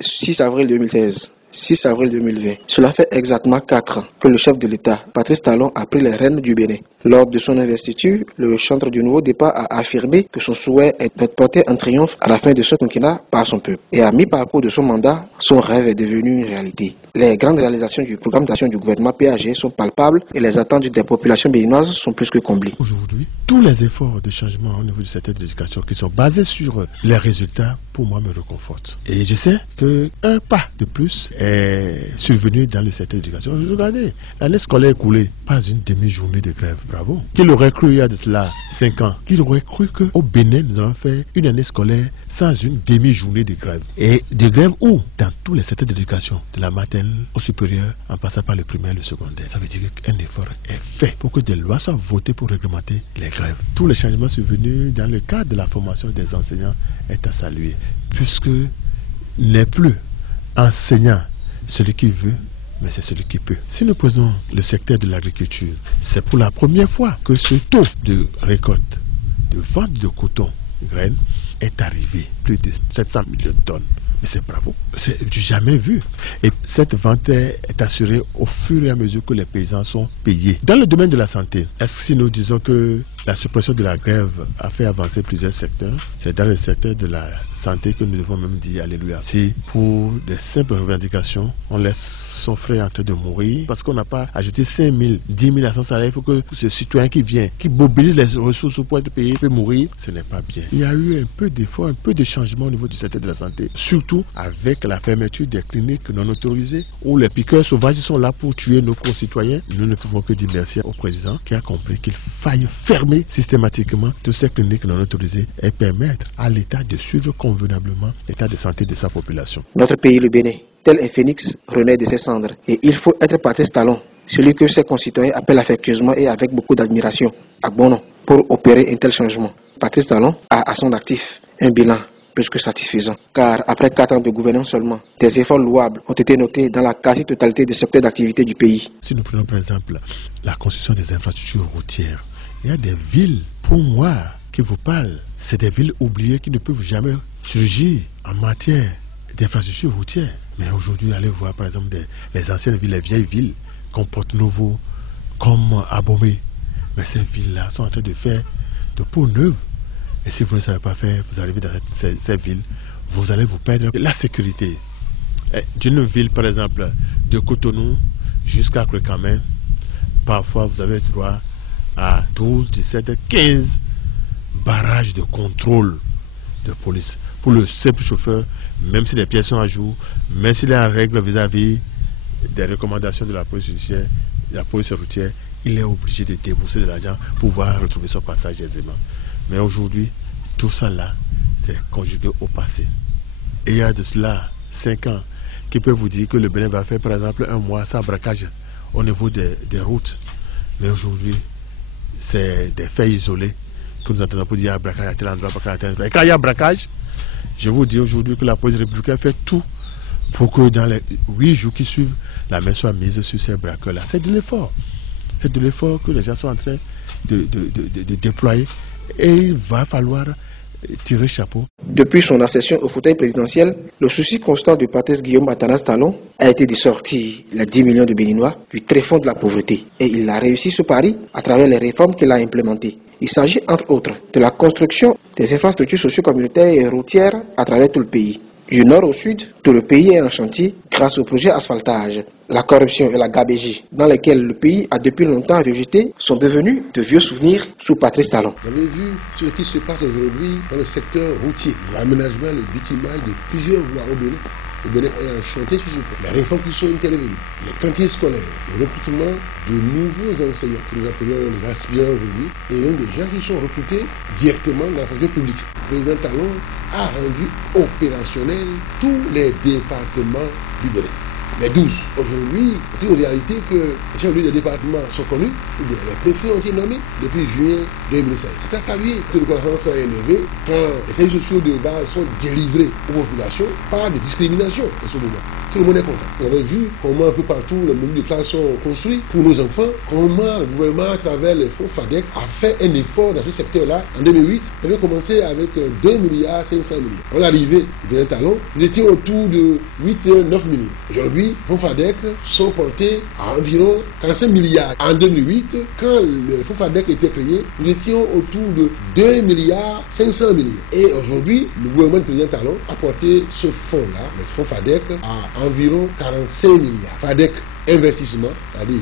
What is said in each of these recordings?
6 avril 2016. 6 avril 2020. Cela fait exactement 4 ans que le chef de l'État, Patrice Talon, a pris les rênes du Bénin. Lors de son investiture, le chantre du nouveau départ a affirmé que son souhait est d'être porté en triomphe à la fin de ce quinquennat par son peuple. Et à mi-parcours de son mandat, son rêve est devenu une réalité. Les grandes réalisations du programme d'action du gouvernement PAG sont palpables et les attentes des populations béninoises sont plus que comblées. Aujourd'hui, tous les efforts de changement au niveau du secteur de l'éducation qui sont basés sur les résultats, pour moi, me réconfortent. Et je sais qu'un pas de plus est survenu dans le secteur de l'éducation. Regardez, l'année scolaire écoulée, pas une demi-journée de grève. Bravo. Qui l'aurait cru il y a de cela 5 ans? Qui aurait cru qu'au Bénin, nous allons faire une année scolaire sans une demi-journée de grève? Et de grève où? Dans tous les secteurs d'éducation, de la maternelle au supérieur, en passant par le primaire et le secondaire. Ça veut dire qu'un effort est fait pour que des lois soient votées pour réglementer les grèves. Tous les changements survenus dans le cadre de la formation des enseignants est à saluer, puisque n'est plus enseignant celui qui veut, mais c'est celui qui peut. Si nous prenons le secteur de l'agriculture, c'est pour la première fois que ce taux de récolte, de vente de coton, graines, est arrivé. Plus de 700 millions de tonnes. Mais c'est bravo. C'est du jamais vu. Et cette vente est assurée au fur et à mesure que les paysans sont payés. Dans le domaine de la santé, est-ce que si nous disons que la suppression de la grève a fait avancer plusieurs secteurs, c'est dans le secteur de la santé que nous devons même dire alléluia. Si pour des simples revendications, on laisse son frère en train de mourir, parce qu'on n'a pas ajouté 5 000, 10 000 à son salaire, il faut que ce citoyen qui vient, qui mobilise les ressources pour être payé, peut mourir, ce n'est pas bien. Il y a eu un peu d'effort, un peu de changement au niveau du secteur de la santé, surtout avec la fermeture des cliniques non autorisées, où les piqueurs sauvages sont là pour tuer nos concitoyens. Nous ne pouvons que dire merci au président qui a compris qu'il faille fermer systématiquement toutes ces cliniques non autorisées et permettre à l'État de suivre convenablement l'état de santé de sa population. Notre pays, le Bénin, tel un phénix, renaît de ses cendres. Et il faut être Patrice Talon, celui que ses concitoyens appellent affectueusement et avec beaucoup d'admiration, à bon nom, pour opérer un tel changement. Patrice Talon a à son actif un bilan plus que satisfaisant, car après 4 ans de gouvernance seulement, des efforts louables ont été notés dans la quasi-totalité des secteurs d'activité du pays. Si nous prenons par exemple la construction des infrastructures routières, il y a des villes, pour moi, qui vous parlent, c'est des villes oubliées qui ne peuvent jamais surgir en matière d'infrastructures routières. Mais aujourd'hui, allez voir par exemple les anciennes villes, les vieilles villes, comme Porte-Novo, comme Abomey. Mais ces villes-là sont en train de faire de peau neuve. Et si vous ne savez pas faire, vous arrivez dans ces villes, vous allez vous perdre la sécurité. D'une ville, par exemple, de Cotonou jusqu'à Crécamin, parfois vous avez droit à 12, 17, 15 barrages de contrôle de police. Pour le simple chauffeur, même si les pièces sont à jour, même s'il est en règle vis-à-vis des recommandations de la police judiciaire, de la police routière, il est obligé de débourser de l'argent pour pouvoir retrouver son passage aisément. Mais aujourd'hui, tout ça là, c'est conjugué au passé. Et il y a de cela 5 ans qui peut vous dire que le Bénin va faire par exemple un mois sans braquage au niveau des routes. Mais aujourd'hui, c'est des faits isolés que nous entendons pour dire à braquage à tel endroit, braquage à tel endroit. Et quand il y a braquage, je vous dis aujourd'hui que la police républicaine fait tout pour que dans les 8 jours qui suivent, la main soit mise sur ces braqueurs-là. C'est de l'effort. C'est de l'effort que les gens sont en train de déployer. Et il va falloir tirer chapeau. Depuis son accession au fauteuil présidentiel, le souci constant de Patrice Guillaume Athanas Talon a été de sortir les 10 millions de Béninois du tréfonds de la pauvreté. Et il a réussi ce pari à travers les réformes qu'il a implémentées. Il s'agit entre autres de la construction des infrastructures socio-communautaires et routières à travers tout le pays. Du nord au sud, tout le pays est en chantier grâce au projet asphaltage. La corruption et la gabégie dans lesquelles le pays a depuis longtemps végété sont devenus de vieux souvenirs sous Patrice Talon. Vous avez vu ce qui se passe aujourd'hui dans le secteur routier, l'aménagement, le bitumage de plusieurs voies au Bénin. Le Bénin est en chantier sur ce point. Les réformes qui sont intervenues, les cantines scolaires, le recrutement de nouveaux enseignants que nous appelons les aspirants aujourd'hui, et même des gens qui sont recrutés directement dans la fonction publique. Le président Talon a rendu opérationnel tous les départements du Bénin. les 12. Aujourd'hui, c'est une réalité que les chefs des départements sont connus, les préfets ont été nommés depuis juillet 2016. C'est à saluer que le reconnaissance est élevée quand les services sociaux de base sont délivrés aux populations, pas de discrimination à ce moment. Tout le monde est content. On avait vu comment un peu partout les menus de classe sont construits pour nos enfants, comment le gouvernement, à travers les fonds FADEC, a fait un effort dans ce secteur-là. En 2008, on avait commencé avec 2 milliards 500 millions. On est arrivé d'un talon, nous étions autour de 8-9 millions. Aujourd'hui, les fonds FADEC sont portés à environ 45 milliards. En 2008, quand le fonds FADEC était créé, nous étions autour de 2 milliards 500 millions. Et aujourd'hui, le gouvernement du président Talon a porté ce fonds-là, le fonds FADEC, à environ 45 milliards. FADEC investissement, c'est-à-dire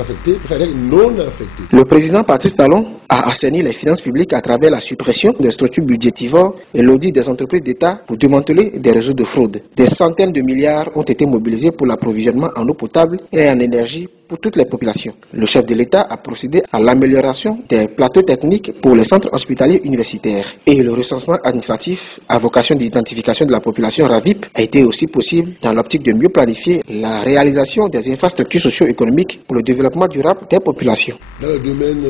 affecté, FADEC non affecté. Le président Patrice Talon a assaini les finances publiques à travers la suppression des structures budgétivores et l'audit des entreprises d'État pour démanteler des réseaux de fraude. Des centaines de milliards ont été mobilisés pour l'approvisionnement en eau potable et en énergie pour toutes les populations. Le chef de l'État a procédé à l'amélioration des plateaux techniques pour les centres hospitaliers universitaires. Et le recensement administratif à vocation d'identification de la population RAVIP a été aussi possible dans l'optique de mieux planifier la réalisation des infrastructures socio-économiques pour le développement durable des populations. Dans le domaine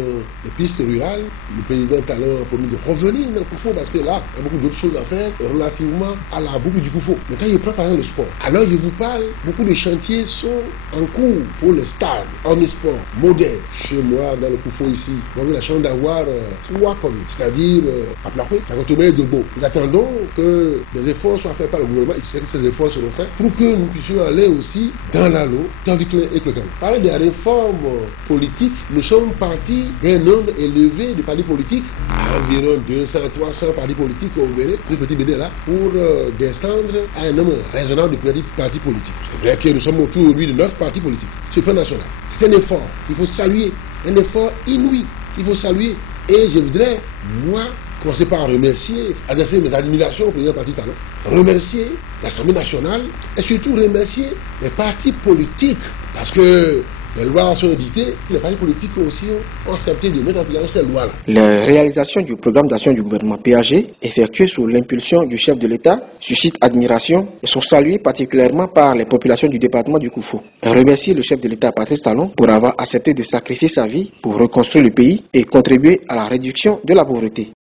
des pistes rurales, le président Talon a promis de revenir dans le Koufo parce que là, il y a beaucoup d'autres choses à faire relativement à la boucle du Koufo. Mais quand il prend par exemple le sport, alors je vous parle, beaucoup de chantiers sont en cours pour les stades omnisport modernes. Chez moi, dans le Koufo ici, nous avons la chance d'avoir 3 communes, c'est-à-dire à Plakoué, Kakotomé et Dobo. Nous attendons que des efforts soient faits par le gouvernement, et que ces efforts seront faits pour que nous puissions aller aussi dans l'Allo, dans Viclin et Clocan. Parlant des réformes politiques, nous sommes partis d'un nombre élevé de partis politiques, environ 200-300 partis politiques au Bénin, ce petit BD là, pour descendre à un nombre raisonnable de partis politiques. C'est vrai que nous sommes autour de 9 partis politiques sur le plan national. C'est un effort qu'il faut saluer, un effort inouï qu'il faut saluer. Et je voudrais, moi, commencer par remercier, adresser mes admirations au président Patrice Talon, remercier l'Assemblée nationale et surtout remercier les partis politiques parce que les lois sont éditées, les partis politiques aussi ont accepté de mettre en place ces lois-là. Les réalisations du programme d'action du gouvernement PAG, effectuées sous l'impulsion du chef de l'État, suscitent admiration et sont saluées particulièrement par les populations du département du Koufo. Je remercie le chef de l'État, Patrice Talon, pour avoir accepté de sacrifier sa vie pour reconstruire le pays et contribuer à la réduction de la pauvreté.